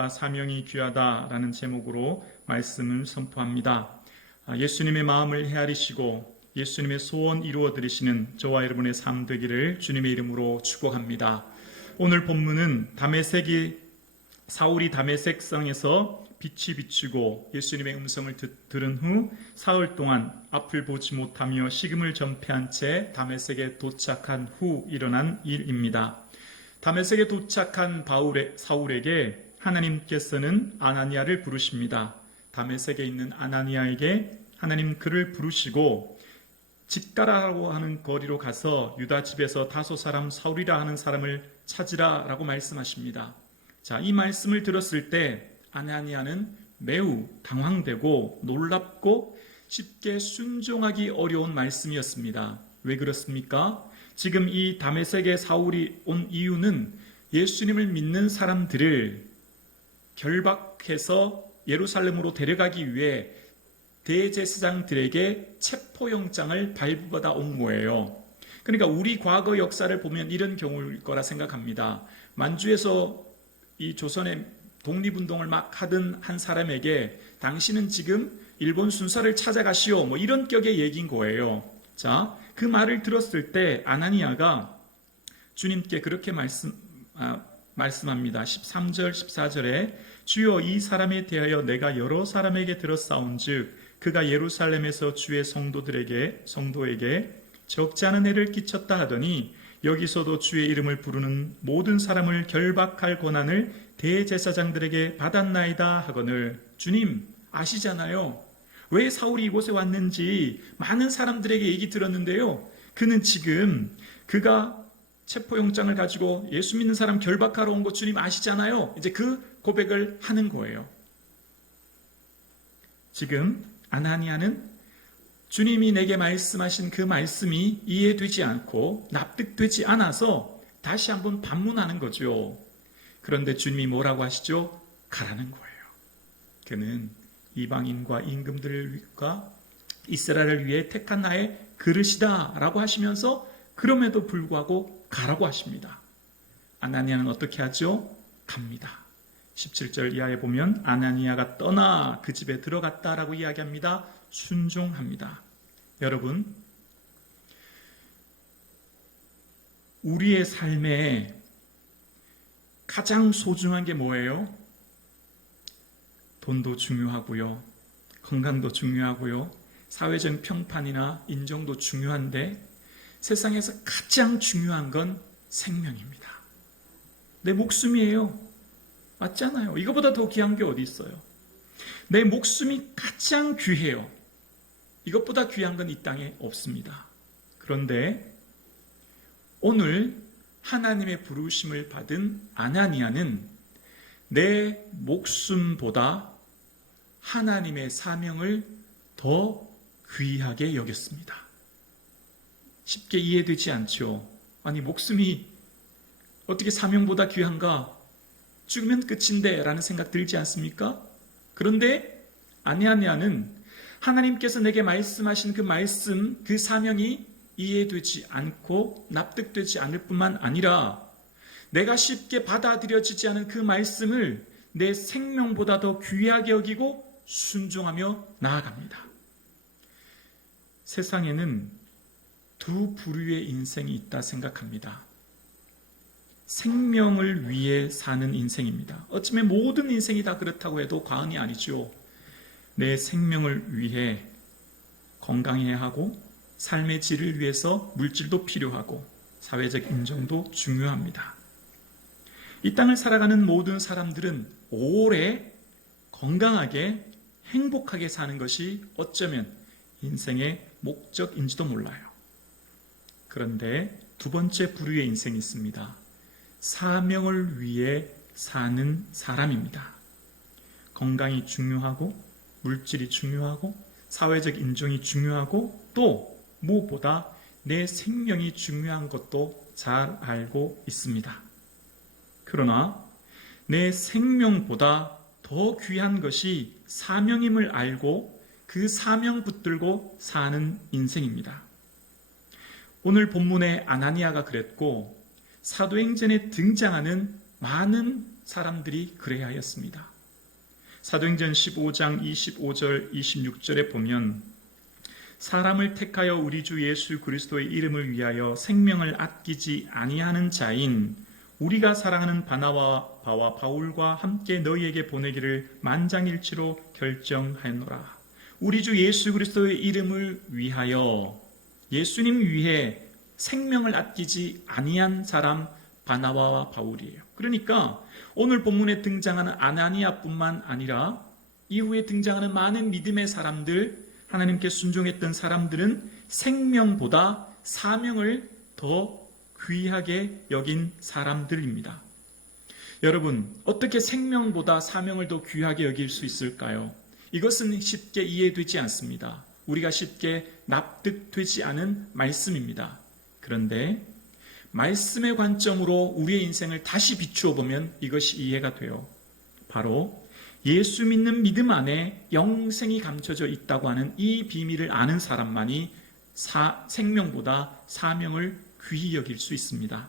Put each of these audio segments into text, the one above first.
사명보다 사명이 귀하다라는 제목으로 말씀을 선포합니다. 예수님의 마음을 헤아리시고 예수님의 소원 이루어 드리시는 저와 여러분의 삶 되기를 주님의 이름으로 축복합니다. 오늘 본문은 사울이 다메섹 성에서 빛이 비추고 예수님의 음성을 들은 후 사흘 동안 앞을 보지 못하며 식음을 전폐한 채 다메섹에 도착한 후 일어난 일입니다. 다메섹에 도착한 사울에게 하나님께서는 아나니아를 부르십니다. 다메섹에 있는 아나니아에게 하나님 그를 부르시고 직가라고 하는 거리로 가서 유다 집에서 다소 사람 사울이라 하는 사람을 찾으라라고 말씀하십니다. 자, 이 말씀을 들었을 때 아나니아는 매우 당황되고 놀랍고 쉽게 순종하기 어려운 말씀이었습니다. 왜 그렇습니까? 지금 이 다메섹에 사울이 온 이유는 예수님을 믿는 사람들을 결박해서 예루살렘으로 데려가기 위해 대제사장들에게 체포영장을 발부받아 온 거예요. 그러니까 우리 과거 역사를 보면 이런 경우일 거라 생각합니다. 만주에서 이 조선의 독립운동을 막 하던 한 사람에게 당신은 지금 일본 순사를 찾아가시오, 이런 격의 얘기인 거예요. 자, 그 말을 들었을 때 아나니아가 주님께 그렇게 말씀합니다. 13절 14절에 주여 이 사람에 대하여 내가 여러 사람에게 들었사온즉 그가 예루살렘에서 주의 성도에게 적지 않은 해를 끼쳤다 하더니 여기서도 주의 이름을 부르는 모든 사람을 결박할 권한을 대제사장들에게 받았나이다 하거늘. 주님 아시잖아요. 왜 사울이 이곳에 왔는지 많은 사람들에게 얘기 들었는데요. 그는 지금 그가 체포영장을 가지고 예수 믿는 사람 결박하러 온 거 주님 아시잖아요. 이제 그 고백을 하는 거예요. 지금 아나니아는 주님이 내게 말씀하신 그 말씀이 이해되지 않고 납득되지 않아서 다시 한번 반문하는 거죠. 그런데 주님이 뭐라고 하시죠? 가라는 거예요. 그는 이방인과 임금들과 이스라엘을 위해 택한 나의 그릇이다 라고 하시면서 그럼에도 불구하고 가라고 하십니다. 아나니아는 어떻게 하죠? 갑니다. 17절 이하에 보면 아나니아가 떠나 그 집에 들어갔다라고 이야기합니다. 순종합니다. 여러분, 우리의 삶에 가장 소중한 게 뭐예요? 돈도 중요하고요. 건강도 중요하고요. 사회적 평판이나 인정도 중요한데 세상에서 가장 중요한 건 생명입니다. 내 목숨이에요. 맞잖아요. 이거보다 더 귀한 게 어디 있어요? 내 목숨이 가장 귀해요. 이것보다 귀한 건 이 땅에 없습니다. 그런데 오늘 하나님의 부르심을 받은 아나니아는 내 목숨보다 하나님의 사명을 더 귀하게 여겼습니다. 쉽게 이해되지 않죠? 아니, 목숨이 어떻게 사명보다 귀한가? 죽으면 끝인데 라는 생각 들지 않습니까? 그런데 아나니아는 하나님께서 내게 말씀하신 그 말씀, 그 사명이 이해되지 않고 납득되지 않을 뿐만 아니라 내가 쉽게 받아들여지지 않은 그 말씀을 내 생명보다 더 귀하게 여기고 순종하며 나아갑니다. 세상에는 두 부류의 인생이 있다 생각합니다. 생명을 위해 사는 인생입니다. 어쩌면 모든 인생이 다 그렇다고 해도 과언이 아니죠. 내 생명을 위해 건강해야 하고 삶의 질을 위해서 물질도 필요하고 사회적 인정도 중요합니다. 이 땅을 살아가는 모든 사람들은 오래 건강하게 행복하게 사는 것이 어쩌면 인생의 목적인지도 몰라요. 그런데 두 번째 부류의 인생이 있습니다. 사명을 위해 사는 사람입니다. 건강이 중요하고 물질이 중요하고 사회적 인정이 중요하고 또 무엇보다 내 생명이 중요한 것도 잘 알고 있습니다. 그러나 내 생명보다 더 귀한 것이 사명임을 알고 그 사명 붙들고 사는 인생입니다. 오늘 본문의 아나니아가 그랬고 사도행전에 등장하는 많은 사람들이 그래야 하였습니다. 사도행전 15장 25절 26절에 보면 사람을 택하여 우리 주 예수 그리스도의 이름을 위하여 생명을 아끼지 아니하는 자인 우리가 사랑하는 바나바와 바울과 함께 너희에게 보내기를 만장일치로 결정하였노라. 우리 주 예수 그리스도의 이름을 위하여 예수님 위해 생명을 아끼지 아니한 사람 바나바와 바울이에요. 그러니까 오늘 본문에 등장하는 아나니아뿐만 아니라 이후에 등장하는 많은 믿음의 사람들, 하나님께 순종했던 사람들은 생명보다 사명을 더 귀하게 여긴 사람들입니다. 여러분, 어떻게 생명보다 사명을 더 귀하게 여길 수 있을까요? 이것은 쉽게 이해되지 않습니다. 우리가 쉽게 납득되지 않은 말씀입니다. 그런데 말씀의 관점으로 우리의 인생을 다시 비추어 보면 이것이 이해가 돼요. 바로 예수 믿는 믿음 안에 영생이 감춰져 있다고 하는 이 비밀을 아는 사람만이 생명보다 사명을 귀히 여길 수 있습니다.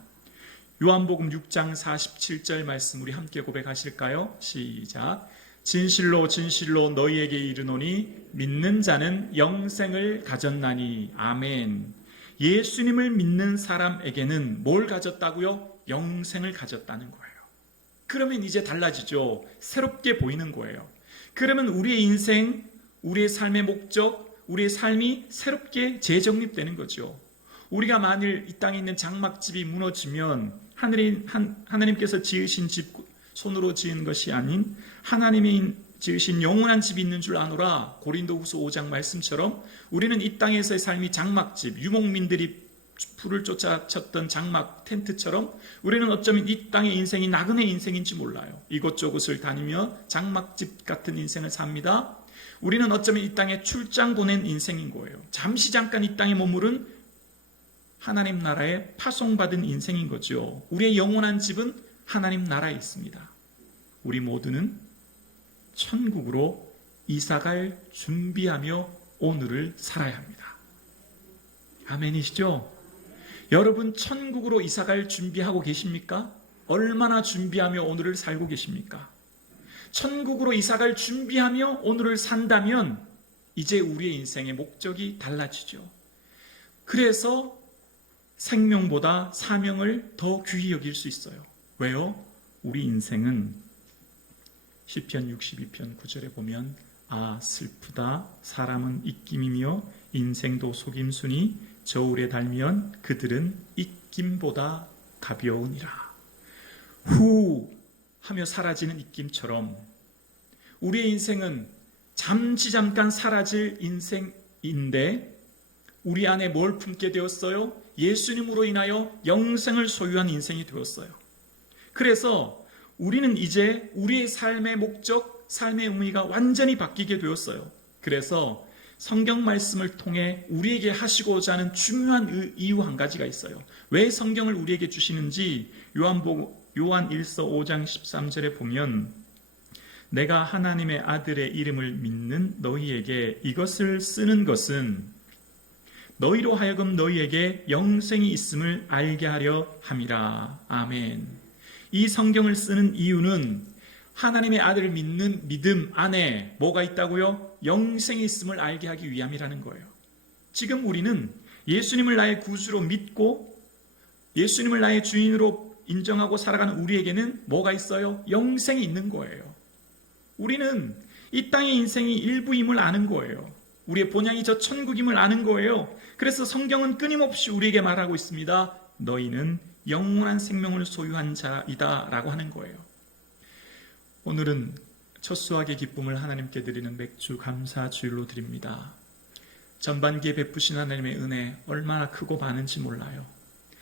요한복음 6장 47절 말씀 우리 함께 고백하실까요? 시작. 진실로 진실로 너희에게 이르노니 믿는 자는 영생을 가졌나니. 아멘. 예수님을 믿는 사람에게는 뭘 가졌다고요? 영생을 가졌다는 거예요. 그러면 이제 달라지죠. 새롭게 보이는 거예요. 그러면 우리의 인생, 우리의 삶의 목적, 우리의 삶이 새롭게 재정립되는 거죠. 우리가 만일 이 땅에 있는 장막집이 무너지면 하나님께서 지으신 집, 손으로 지은 것이 아닌 하나님이 지으신 영원한 집이 있는 줄 아노라. 고린도후서 5장 말씀처럼 우리는 이 땅에서의 삶이 장막집, 유목민들이 불을 쫓아쳤던 장막 텐트처럼 우리는 어쩌면 이 땅의 인생이 나그네 인생인지 몰라요. 이곳저곳을 다니며 장막집 같은 인생을 삽니다. 우리는 어쩌면 이 땅에 출장 보낸 인생인 거예요. 잠시 잠깐 이 땅에 머무른 하나님 나라에 파송받은 인생인 거죠. 우리의 영원한 집은 하나님 나라에 있습니다. 우리 모두는 천국으로 이사갈 준비하며 오늘을 살아야 합니다. 아멘이시죠? 여러분 천국으로 이사갈 준비하고 계십니까? 얼마나 준비하며 오늘을 살고 계십니까? 천국으로 이사갈 준비하며 오늘을 산다면 이제 우리의 인생의 목적이 달라지죠. 그래서 생명보다 사명을 더 귀히 여길 수 있어요. 왜요? 우리 인생은 시편 62편 9절에 보면 아 슬프다 사람은 입김이며 인생도 속임수니 저울에 달면 그들은 입김보다 가벼우니라. 후 하며 사라지는 입김처럼 우리의 인생은 잠시 잠깐 사라질 인생인데 우리 안에 뭘 품게 되었어요? 예수님으로 인하여 영생을 소유한 인생이 되었어요. 그래서 우리는 이제 우리의 삶의 목적, 삶의 의미가 완전히 바뀌게 되었어요. 그래서 성경 말씀을 통해 우리에게 하시고자 하는 중요한 이유 한 가지가 있어요. 왜 성경을 우리에게 주시는지 요한 1서 5장 13절에 보면 내가 하나님의 아들의 이름을 믿는 너희에게 이것을 쓰는 것은 너희로 하여금 너희에게 영생이 있음을 알게 하려 함이라. 아멘. 이 성경을 쓰는 이유는 하나님의 아들을 믿는 믿음 안에 뭐가 있다고요? 영생이 있음을 알게 하기 위함이라는 거예요. 지금 우리는 예수님을 나의 구주로 믿고 예수님을 나의 주인으로 인정하고 살아가는 우리에게는 뭐가 있어요? 영생이 있는 거예요. 우리는 이 땅의 인생이 일부임을 아는 거예요. 우리의 본향이 저 천국임을 아는 거예요. 그래서 성경은 끊임없이 우리에게 말하고 있습니다. 너희는 영원한 생명을 소유한 자이다 라고 하는 거예요. 오늘은 첫 수확의 기쁨을 하나님께 드리는 맥주 감사 주일로 드립니다. 전반기에 베푸신 하나님의 은혜 얼마나 크고 많은지 몰라요.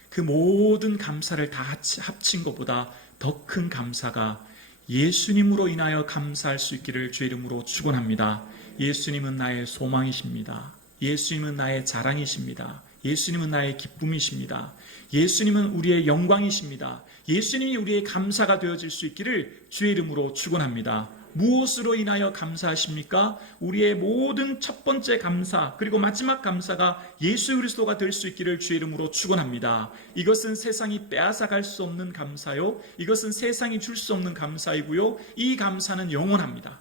그 모든 감사를 다 합친 것보다 더 큰 감사가 예수님으로 인하여 감사할 수 있기를 주의 이름으로 축원합니다. 예수님은 나의 소망이십니다. 예수님은 나의 자랑이십니다. 예수님은 나의 기쁨이십니다. 예수님은 우리의 영광이십니다. 예수님이 우리의 감사가 되어질 수 있기를 주의 이름으로 축원합니다. 무엇으로 인하여 감사하십니까? 우리의 모든 첫 번째 감사 그리고 마지막 감사가 예수 그리스도가 될 수 있기를 주의 이름으로 축원합니다. 이것은 세상이 빼앗아갈 수 없는 감사요, 이것은 세상이 줄 수 없는 감사이고요, 이 감사는 영원합니다.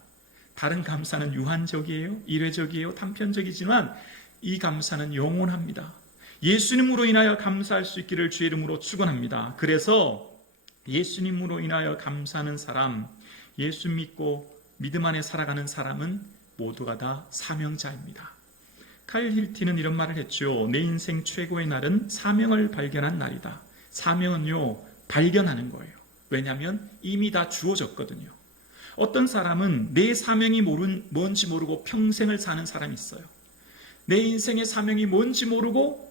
다른 감사는 유한적이에요, 일회적이에요, 단편적이지만 이 감사는 영원합니다. 예수님으로 인하여 감사할 수 있기를 주의 이름으로 축원합니다. 그래서 예수님으로 인하여 감사하는 사람, 예수 믿고 믿음 안에 살아가는 사람은 모두가 다 사명자입니다. 칼 힐티는 이런 말을 했죠. 내 인생 최고의 날은 사명을 발견한 날이다. 사명은요, 발견하는 거예요. 왜냐하면 이미 다 주어졌거든요. 어떤 사람은 내 사명이 뭔지 모르고 평생을 사는 사람이 있어요. 내 인생의 사명이 뭔지 모르고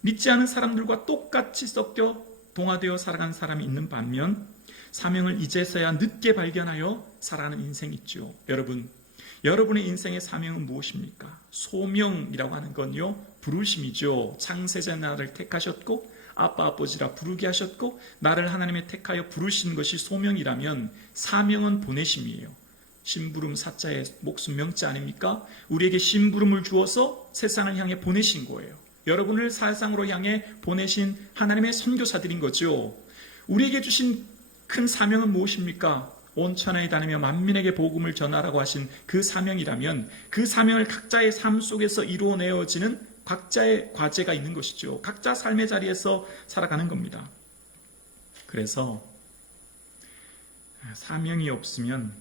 믿지 않은 사람들과 똑같이 섞여 동화되어 살아가는 사람이 있는 반면, 사명을 이제서야 늦게 발견하여 살아가는 인생이 있죠. 여러분의 인생의 사명은 무엇입니까? 소명이라고 하는 건요, 부르심이죠. 창세자 나를 택하셨고 아빠 아버지라 부르게 하셨고 나를 하나님의 택하여 부르신 것이 소명이라면, 사명은 보내심이에요. 심부름 사자의 목숨 명자 아닙니까? 우리에게 심부름을 주어서 세상을 향해 보내신 거예요. 여러분을 세상으로 향해 보내신 하나님의 선교사들인 거죠. 우리에게 주신 큰 사명은 무엇입니까? 온 천하에 다니며 만민에게 복음을 전하라고 하신 그 사명이라면, 그 사명을 각자의 삶 속에서 이루어내어지는 각자의 과제가 있는 것이죠. 각자 삶의 자리에서 살아가는 겁니다. 그래서 사명이 없으면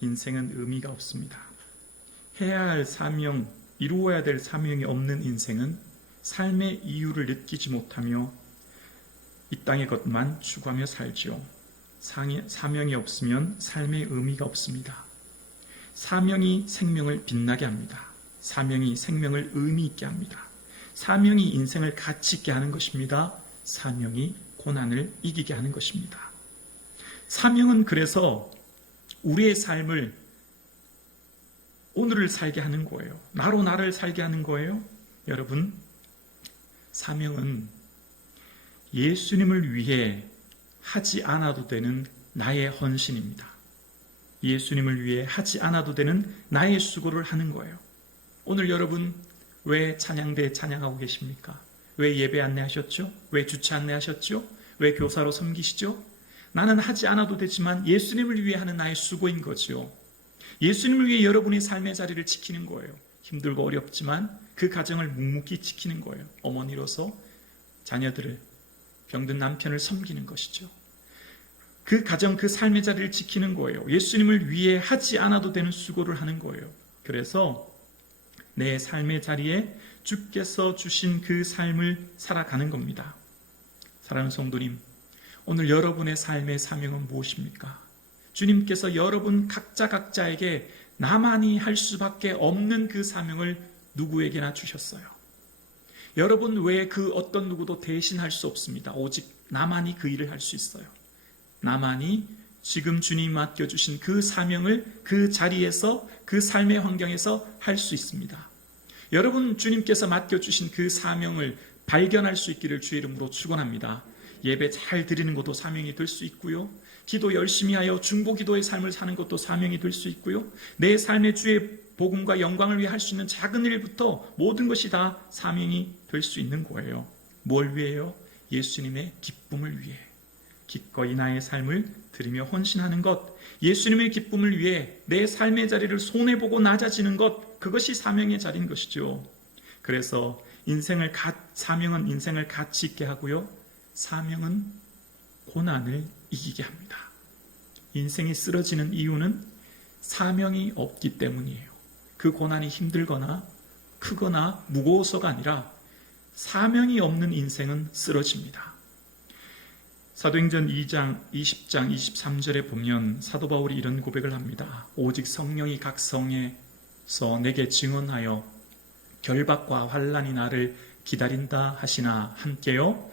인생은 의미가 없습니다. 해야 할 사명, 이루어야 될 사명이 없는 인생은 삶의 이유를 느끼지 못하며 이 땅의 것만 추구하며 살지요. 사명이 없으면 삶의 의미가 없습니다. 사명이 생명을 빛나게 합니다. 사명이 생명을 의미 있게 합니다. 사명이 인생을 가치 있게 하는 것입니다. 사명이 고난을 이기게 하는 것입니다. 사명은 그래서 우리의 삶을, 오늘을 살게 하는 거예요. 나로 나를 살게 하는 거예요. 여러분, 사명은 예수님을 위해 하지 않아도 되는 나의 헌신입니다. 예수님을 위해 하지 않아도 되는 나의 수고를 하는 거예요. 오늘 여러분 왜 찬양대에 찬양하고 계십니까? 왜 예배 안내하셨죠? 왜 주차 안내하셨죠? 왜 교사로 섬기시죠? 나는 하지 않아도 되지만 예수님을 위해 하는 나의 수고인 거죠. 예수님을 위해 여러분의 삶의 자리를 지키는 거예요. 힘들고 어렵지만 그 가정을 묵묵히 지키는 거예요. 어머니로서 자녀들을, 병든 남편을 섬기는 것이죠. 그 가정, 그 삶의 자리를 지키는 거예요. 예수님을 위해 하지 않아도 되는 수고를 하는 거예요. 그래서 내 삶의 자리에 주께서 주신 그 삶을 살아가는 겁니다. 사랑하는 성도님, 오늘 여러분의 삶의 사명은 무엇입니까? 주님께서 여러분 각자에게 나만이 할 수밖에 없는 그 사명을 누구에게나 주셨어요. 여러분 외에 그 어떤 누구도 대신할 수 없습니다. 오직 나만이 그 일을 할 수 있어요. 나만이 지금 주님이 맡겨주신 그 사명을 그 자리에서, 그 삶의 환경에서 할 수 있습니다. 여러분, 주님께서 맡겨주신 그 사명을 발견할 수 있기를 주의 이름으로 축원합니다. 예배 잘 드리는 것도 사명이 될 수 있고요, 기도 열심히 하여 중보기도의 삶을 사는 것도 사명이 될 수 있고요, 내 삶의 주의 복음과 영광을 위해 할 수 있는 작은 일부터 모든 것이 다 사명이 될 수 있는 거예요. 뭘 위해요? 예수님의 기쁨을 위해 기꺼이 나의 삶을 드리며 헌신하는 것, 예수님의 기쁨을 위해 내 삶의 자리를 손해보고 낮아지는 것, 그것이 사명의 자리인 것이죠. 그래서 사명은 인생을 가치 있게 하고요, 사명은 고난을 이기게 합니다. 인생이 쓰러지는 이유는 사명이 없기 때문이에요. 그 고난이 힘들거나 크거나 무거워서가 아니라 사명이 없는 인생은 쓰러집니다. 사도행전 2장 20장 23절에 보면 사도 바울이 이런 고백을 합니다. 오직 성령이 각 성에서 내게 증언하여 결박과 환난이 나를 기다린다 하시나 함께요,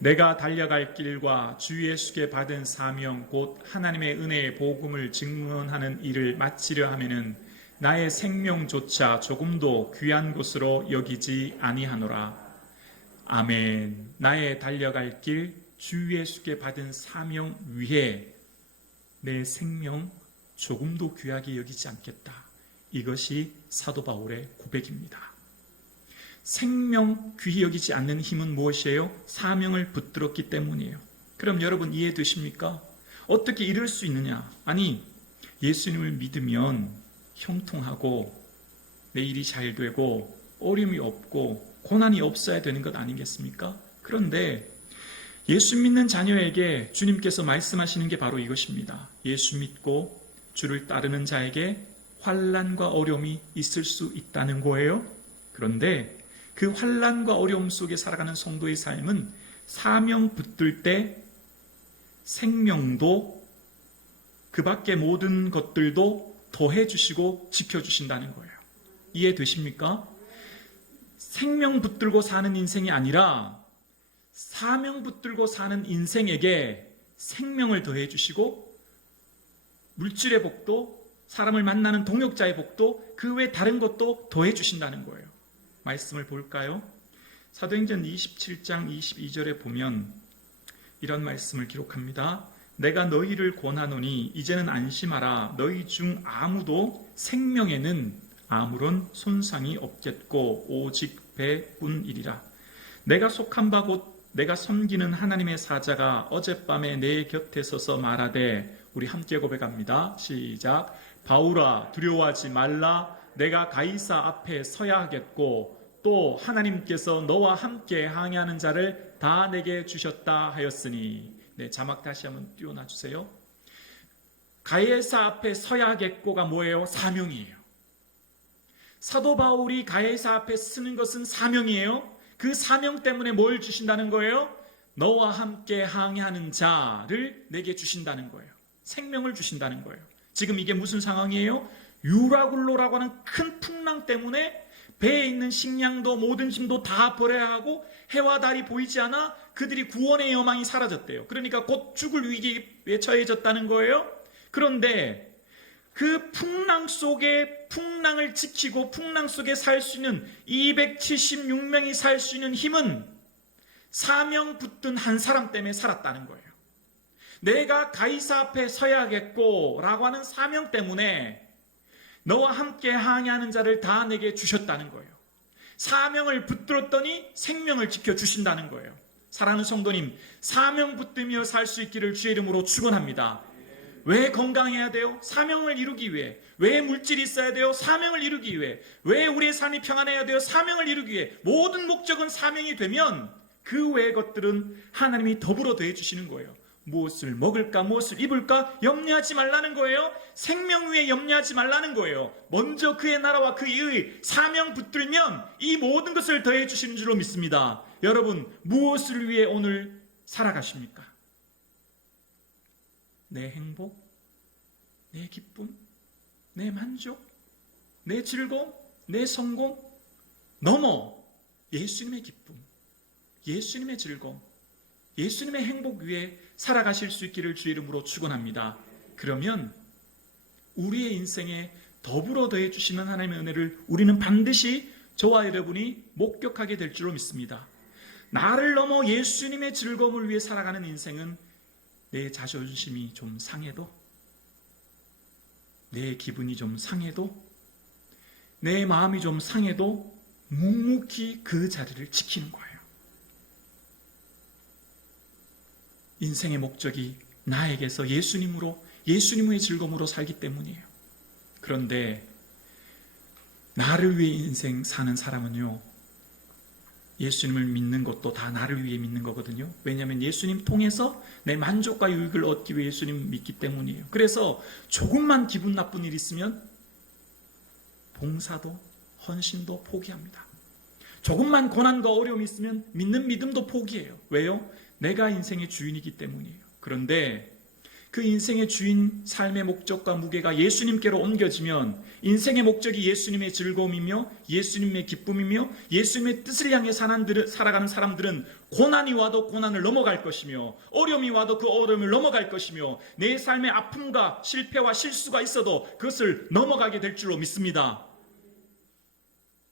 내가 달려갈 길과 주 예수께 받은 사명 곧 하나님의 은혜의 복음을 증언하는 일을 마치려 하면은 나의 생명조차 조금도 귀한 것으로 여기지 아니하노라. 아멘. 나의 달려갈 길, 주 예수께 받은 사명 위에 내 생명 조금도 귀하게 여기지 않겠다. 이것이 사도 바울의 고백입니다. 생명 귀히 여기지 않는 힘은 무엇이에요? 사명을 붙들었기 때문이에요. 그럼 여러분 이해되십니까? 어떻게 이럴 수 있느냐? 아니, 예수님을 믿으면 형통하고 내 일이 잘 되고 어려움이 없고 고난이 없어야 되는 것 아니겠습니까? 그런데 예수 믿는 자녀에게 주님께서 말씀하시는 게 바로 이것입니다. 예수 믿고 주를 따르는 자에게 환난과 어려움이 있을 수 있다는 거예요. 그런데 그 환난과 어려움 속에 살아가는 성도의 삶은 사명 붙들 때 생명도 그 밖의 모든 것들도 더해 주시고 지켜 주신다는 거예요. 이해되십니까? 생명 붙들고 사는 인생이 아니라 사명 붙들고 사는 인생에게 생명을 더해 주시고 물질의 복도, 사람을 만나는 동역자의 복도, 그 외 다른 것도 더해 주신다는 거예요. 말씀을 볼까요? 사도행전 27장 22절에 보면 이런 말씀을 기록합니다. 내가 너희를 권하노니 이제는 안심하라. 너희 중 아무도 생명에는 아무런 손상이 없겠고 오직 배뿐이리라. 내가 속한 바 곧 내가 섬기는 하나님의 사자가 어젯밤에 내 곁에 서서 말하되, 우리 함께 고백합니다. 시작. 바울아 두려워하지 말라. 내가 가이사 앞에 서야 하겠고 또 하나님께서 너와 함께 항해하는 자를 다 내게 주셨다 하였으니. 네, 자막 다시 한번 띄워놔 주세요. 가이사 앞에 서야 하겠고가 뭐예요? 사명이에요. 사도 바울이 가이사 앞에 쓰는 것은 사명이에요. 그 사명 때문에 뭘 주신다는 거예요? 너와 함께 항해하는 자를 내게 주신다는 거예요. 생명을 주신다는 거예요. 지금 이게 무슨 상황이에요? 유라굴로라고 하는 큰 풍랑 때문에 배에 있는 식량도 모든 짐도 다 버려야 하고 해와 달이 보이지 않아 그들이 구원의 여망이 사라졌대요. 그러니까 곧 죽을 위기에 처해졌다는 거예요. 그런데 그 풍랑 속에 풍랑을 지키고 풍랑 속에 살 수 있는 276명이 살 수 있는 힘은 사명 붙든 한 사람 때문에 살았다는 거예요. 내가 가이사 앞에 서야겠고 라고 하는 사명 때문에 너와 함께 항해하는 자를 다 내게 주셨다는 거예요. 사명을 붙들었더니 생명을 지켜주신다는 거예요. 사랑하는 성도님, 사명 붙들며 살 수 있기를 주의 이름으로 축원합니다. 왜 건강해야 돼요? 사명을 이루기 위해. 왜 물질이 있어야 돼요? 사명을 이루기 위해. 왜 우리의 삶이 평안해야 돼요? 사명을 이루기 위해. 모든 목적은 사명이 되면 그 외의 것들은 하나님이 더불어 더해 주시는 거예요. 무엇을 먹을까, 무엇을 입을까 염려하지 말라는 거예요. 생명 위에 염려하지 말라는 거예요. 먼저 그의 나라와 그의 사명 붙들면 이 모든 것을 더해 주시는 줄로 믿습니다. 여러분, 무엇을 위해 오늘 살아가십니까? 내 행복, 내 기쁨, 내 만족, 내 즐거움, 내 성공 넘어 예수님의 기쁨, 예수님의 즐거움, 예수님의 행복 위에 살아가실 수 있기를 주의 이름으로 축원합니다. 그러면 우리의 인생에 더불어 더해 주시는 하나님의 은혜를 우리는 반드시 저와 여러분이 목격하게 될 줄로 믿습니다. 나를 넘어 예수님의 즐거움을 위해 살아가는 인생은 내 자존심이 좀 상해도, 내 기분이 좀 상해도, 내 마음이 좀 상해도 묵묵히 그 자리를 지키는 거예요. 인생의 목적이 나에게서 예수님으로, 예수님의 즐거움으로 살기 때문이에요. 그런데 나를 위해 인생 사는 사람은요, 예수님을 믿는 것도 다 나를 위해 믿는 거거든요. 왜냐하면 예수님 통해서 내 만족과 유익을 얻기 위해 예수님 믿기 때문이에요. 그래서 조금만 기분 나쁜 일 있으면 봉사도 헌신도 포기합니다. 조금만 고난과 어려움이 있으면 믿는 믿음도 포기해요. 왜요? 내가 인생의 주인이기 때문이에요. 그런데 그 인생의 주인 삶의 목적과 무게가 예수님께로 옮겨지면 인생의 목적이 예수님의 즐거움이며 예수님의 기쁨이며 예수님의 뜻을 향해 살아가는 사람들은 고난이 와도 고난을 넘어갈 것이며 어려움이 와도 그 어려움을 넘어갈 것이며 내 삶의 아픔과 실패와 실수가 있어도 그것을 넘어가게 될 줄로 믿습니다.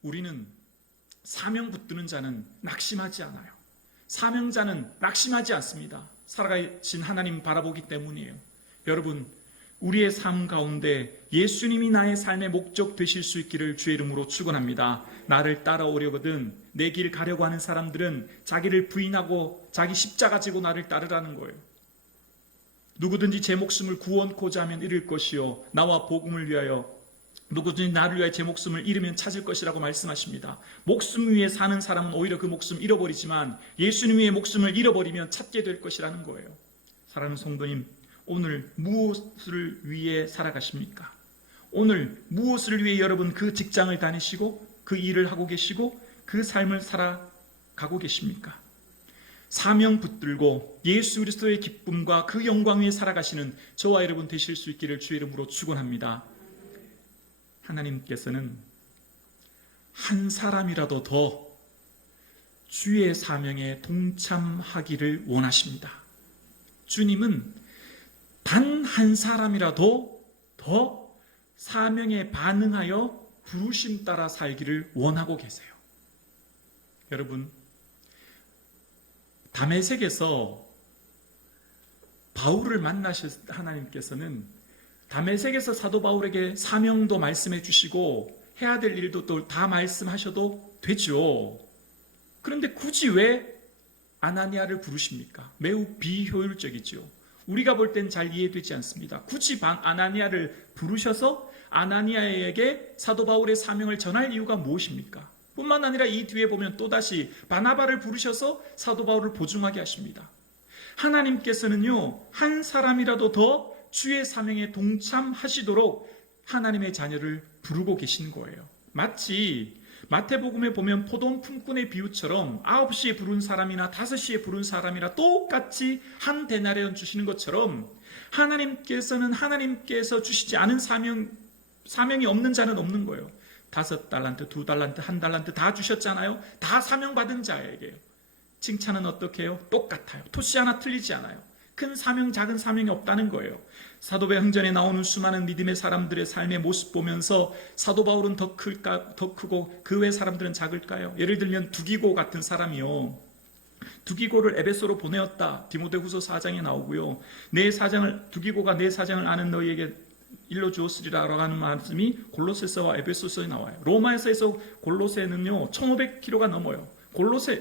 우리는 사명 붙드는 자는 낙심하지 않아요. 사명자는 낙심하지 않습니다. 살아가신 하나님 바라보기 때문이에요. 여러분, 우리의 삶 가운데 예수님이 나의 삶의 목적 되실 수 있기를 주의 이름으로 축원합니다. 나를 따라오려거든 내 길 가려고 하는 사람들은 자기를 부인하고 자기 십자가 지고 나를 따르라는 거예요. 누구든지 제 목숨을 구원코자 하면 잃을 것이요 나와 복음을 위하여 누구든지 나를 위하여 제 목숨을 잃으면 찾을 것이라고 말씀하십니다. 목숨 위에 사는 사람은 오히려 그 목숨 잃어버리지만 예수님 위에 목숨을 잃어버리면 찾게 될 것이라는 거예요. 사랑하는 성도님, 오늘 무엇을 위해 살아가십니까? 오늘 무엇을 위해 여러분 그 직장을 다니시고 그 일을 하고 계시고 그 삶을 살아가고 계십니까? 사명 붙들고 예수 그리스도의 기쁨과 그 영광 위에 살아가시는 저와 여러분 되실 수 있기를 주의 이름으로 축원합니다. 하나님께서는 한 사람이라도 더 주의 사명에 동참하기를 원하십니다. 주님은 단 한 사람이라도 더 사명에 반응하여 부르심 따라 살기를 원하고 계세요. 여러분, 다메섹에서 바울을 만나실 하나님께서는 다메섹에서 사도 바울에게 사명도 말씀해 주시고 해야 될 일도 또 다 말씀하셔도 되죠. 그런데 굳이 왜 아나니아를 부르십니까? 매우 비효율적이죠. 우리가 볼 땐 잘 이해되지 않습니다. 굳이 아나니아를 부르셔서 아나니아에게 사도 바울의 사명을 전할 이유가 무엇입니까? 뿐만 아니라 이 뒤에 보면 또다시 바나바를 부르셔서 사도 바울을 보증하게 하십니다. 하나님께서는요, 한 사람이라도 더 주의 사명에 동참하시도록 하나님의 자녀를 부르고 계신 거예요. 마치 마태복음에 보면 포도원 품꾼의 비유처럼 9시에 부른 사람이나 5시에 부른 사람이나 똑같이 한 데나리온 주시는 것처럼 하나님께서는 하나님께서 주시지 않은 사명이 없는 자는 없는 거예요. 5달란트, 2달란트, 1달란트 다 주셨잖아요. 다 사명받은 자에게요. 칭찬은 어떻게 해요? 똑같아요. 토시 하나 틀리지 않아요. 큰 사명, 작은 사명이 없다는 거예요. 사도배 행전에 나오는 수많은 믿음의 사람들의 삶의 모습 보면서 사도 바울은 더 크고 그 외 사람들은 작을까요? 예를 들면 두기고 같은 사람이요, 두기고를 에베소로 보내었다. 디모데후서 4장에 나오고요. 두기고가 내 사장을 아는 너희에게 일러주었으리라고 하는 말씀이 골로새서와 에베소서에 나와요. 로마에서 골로새는요 1500km가 넘어요.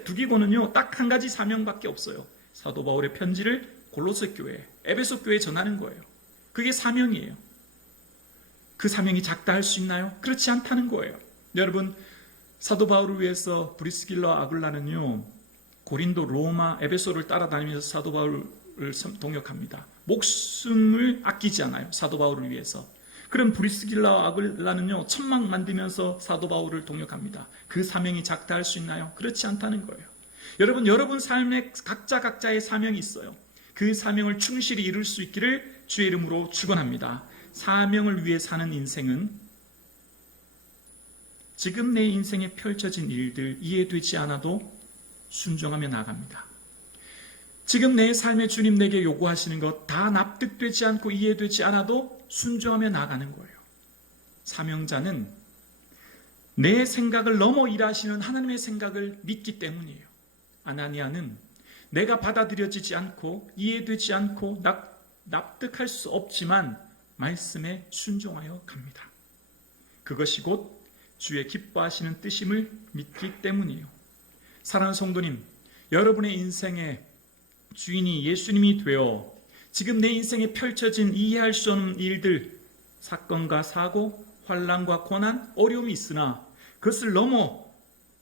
두기고는요 딱 한 가지 사명밖에 없어요. 사도 바울의 편지를 골로새 교회, 에베소 교회에 전하는 거예요. 그게 사명이에요. 그 사명이 작다 할 수 있나요? 그렇지 않다는 거예요. 여러분, 사도 바울을 위해서 브리스길라와 아굴라는요 고린도, 로마, 에베소를 따라다니면서 사도 바울을 동역합니다. 목숨을 아끼지 않아요. 사도 바울을 위해서. 그럼 브리스길라와 아굴라는요 천막 만들면서 사도 바울을 동역합니다. 그 사명이 작다 할 수 있나요? 그렇지 않다는 거예요. 여러분 삶에 각자의 사명이 있어요. 그 사명을 충실히 이룰 수 있기를 주의 이름으로 축원합니다. 사명을 위해 사는 인생은 지금 내 인생에 펼쳐진 일들 이해되지 않아도 순종하며 나갑니다. 지금 내 삶에 주님 내게 요구하시는 것 다 납득되지 않고 이해되지 않아도 순종하며 나가는 거예요. 사명자는 내 생각을 넘어 일하시는 하나님의 생각을 믿기 때문이에요. 아나니아는 내가 받아들여지지 않고 이해되지 않고 납득할 수 없지만 말씀에 순종하여 갑니다. 그것이 곧 주의 기뻐하시는 뜻임을 믿기 때문이에요. 사랑하는 성도님, 여러분의 인생의 주인이 예수님이 되어 지금 내 인생에 펼쳐진 이해할 수 없는 일들, 사건과 사고, 환난과 고난, 어려움이 있으나 그것을 넘어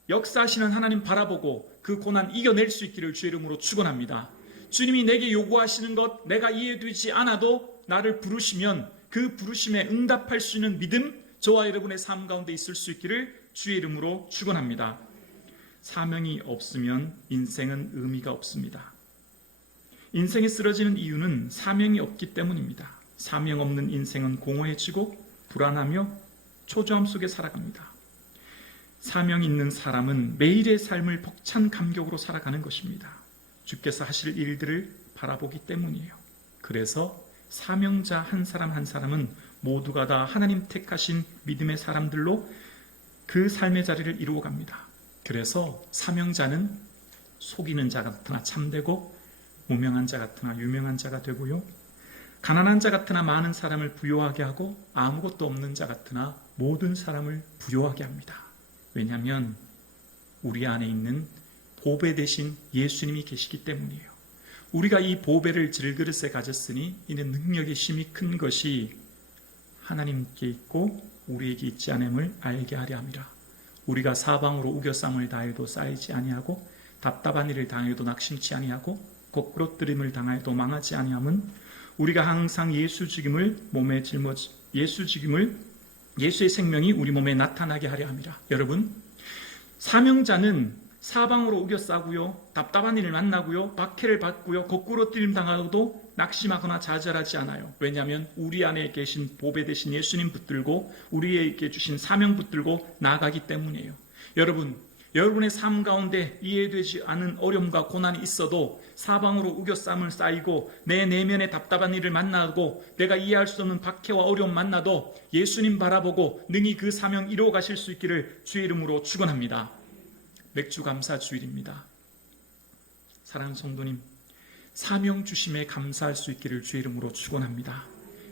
역사하시는 하나님 바라보고 그 고난 이겨낼 수 있기를 주의 이름으로 축원합니다. 주님이 내게 요구하시는 것 내가 이해되지 않아도 나를 부르시면 그 부르심에 응답할 수 있는 믿음, 저와 여러분의 삶 가운데 있을 수 있기를 주의 이름으로 축원합니다. 사명이 없으면 인생은 의미가 없습니다. 인생이 쓰러지는 이유는 사명이 없기 때문입니다. 사명 없는 인생은 공허해지고 불안하며 초조함 속에 살아갑니다. 사명이 있는 사람은 매일의 삶을 벅찬 감격으로 살아가는 것입니다. 주께서 하실 일들을 바라보기 때문이에요. 그래서 사명자 한 사람 한 사람은 모두가 다 하나님 택하신 믿음의 사람들로 그 삶의 자리를 이루어 갑니다. 그래서 사명자는 속이는 자 같으나 참되고 무명한 자 같으나 유명한 자가 되고요, 가난한 자 같으나 많은 사람을 부요하게 하고 아무것도 없는 자 같으나 모든 사람을 부요하게 합니다. 왜냐하면 우리 안에 있는 보배 대신 예수님이 계시기 때문이에요. 우리가 이 보배를 질그릇에 가졌으니 이는 능력의 힘이 큰 것이 하나님께 있고 우리에게 있지 않음을 알게 하려 함이라. 우리가 사방으로 우겨쌈을 다해도 쌓이지 아니하고 답답한 일을 당해도 낙심치 아니하고 거꾸러뜨림을 당하여도 망하지 아니함은 우리가 항상 예수 죽임을 몸에 짊어지 예수의 생명이 우리 몸에 나타나게 하려 함이라. 여러분, 사명자는 사방으로 우겨싸고요, 답답한 일을 만나고요, 박해를 받고요, 거꾸러뜨림 당하고도 낙심하거나 좌절하지 않아요. 왜냐하면 우리 안에 계신 보배 대신 예수님 붙들고 우리에게 주신 사명 붙들고 나아가기 때문이에요. 여러분, 여러분의 삶 가운데 이해되지 않은 어려움과 고난이 있어도 사방으로 우겨쌈을 쌓이고 내 내면의 답답한 일을 만나고 내가 이해할 수 없는 박해와 어려움 만나도 예수님 바라보고 능히 그 사명 이루어 가실 수 있기를 주의 이름으로 축원합니다. 맥주 감사 주일입니다. 사랑하는 성도님, 사명 주심에 감사할 수 있기를 주의 이름으로 축원합니다.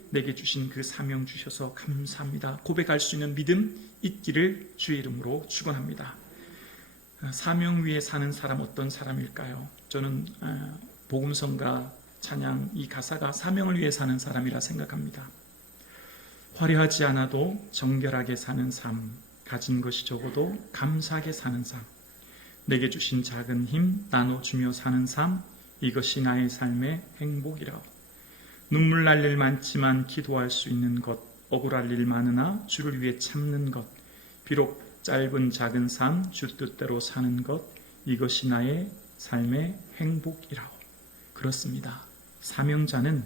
내게 주신 그 사명 주셔서 감사합니다. 고백할 수 있는 믿음 있기를 주의 이름으로 축원합니다. 사명 위에 사는 사람 어떤 사람일까요? 저는 복음성가 찬양 이 가사가 사명을 위해 사는 사람이라 생각합니다. 화려하지 않아도 정결하게 사는 삶, 가진 것이 적어도 감사하게 사는 삶, 내게 주신 작은 힘 나눠주며 사는 삶, 이것이 나의 삶의 행복이라오. 눈물 날 일 많지만 기도할 수 있는 것, 억울할 일 많으나 주를 위해 참는 것, 비록 짧은 작은 삶, 주 뜻대로 사는 것, 이것이 나의 삶의 행복이라오. 그렇습니다. 사명자는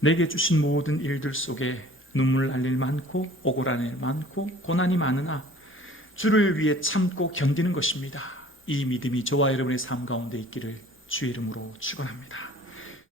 내게 주신 모든 일들 속에 눈물 날 일 많고 억울한 일 많고 고난이 많으나 주를 위해 참고 견디는 것입니다. 이 믿음이 저와 여러분의 삶 가운데 있기를 주의 이름으로 축원합니다.